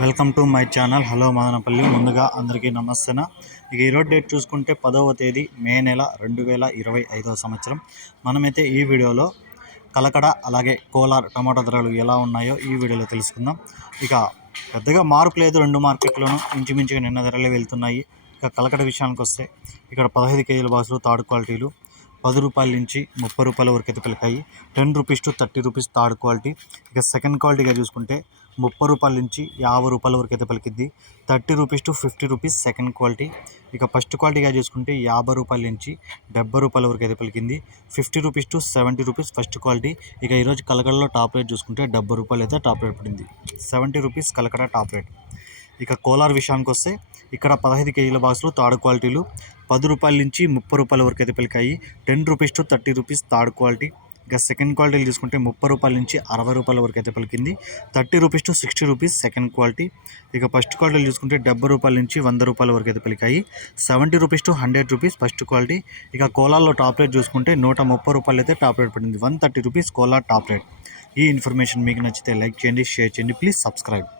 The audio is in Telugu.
Welcome to my channel. Hello Madanapalle. ముందుగా అందరికీ నమస్తేన. ఇక ఈరోజు డేట్ చూసుకుంటే పదవ తేదీ మే నెల రెండు వేల ఇరవై ఐదవ సంవత్సరం. మనమైతే ఈ వీడియోలో కలకడ అలాగే కోలార్ టమాటా ధరలు ఎలా ఉన్నాయో ఈ వీడియోలో తెలుసుకుందాం. ఇక పెద్దగా మార్పు లేదు. రెండు మార్కెట్లోనూ ఇంచుమించుగా నిన్న ధరలే వెళ్తున్నాయి. ఇక కలకడ విషయానికి వస్తే ఇక్కడ పదహైదు కేజీల బాసులు థర్డ్ క్వాలిటీలు పది రూపాయల నుంచి ముప్పై రూపాయల వరకు అయితే పలికాయి ten rupees to thirty rupees third quality. ఇక సెకండ్ క్వాలిటీగా చూసుకుంటే ముప్పై రూపాయల నుంచి యాభై రూపాయల వరకు అయితే పలికిద్ది. Thirty rupees to fifty rupees second quality. ఇక ఫస్ట్ క్వాలిటీగా చూసుకుంటే యాభై రూపాయల నుంచి డెబ్బై రూపాయల వరకు అయితే పలికింది. Fifty rupees to seventy rupees first quality. ఇక ఈరోజు కలకడలో టాప్ రేట్ చూసుకుంటే డెబ్బై రూపాయలు అయితే టాప్ రేట్ పడింది. Seventy rupees Kalakada top rate. ఇక కోలార్ విషయానికి వస్తే ఇక్కడ పదహైదు కేజీల బాక్సులు థర్డ్ క్వాలిటీలు. పది రూపాయల నుంచి ముప్పై రూపాయల వరకు అయితే పలికాయి. Ten rupees to thirty rupees third quality. ఇక సెకండ్ క్వాలిటీలు తీసుకుంటే ముప్పై రూపాయల నుంచి అరవై రూపాయల వరకు అయితే పలికింది. Thirty rupees to sixty rupees second quality. ఇక ఫస్ట్ క్వాలిటీలు చూసుకుంటే డెబ్బై రూపాయల నుంచి వంద రూపాయల వరకు అయితే పలికాయి. Seventy rupees to hundred rupees first quality. ఇక కోలాల్లో టాప్ రేట్ చూసుకుంటే నూట ముప్పై రూపాయలు అయితే టాప్ రేట్ పడింది. One thirty rupees Kola top rate. ఈ ఇన్ఫర్మేషన్ మీకు నచ్చితే లైక్ చేయండి షేర్ చేయండి. Please subscribe.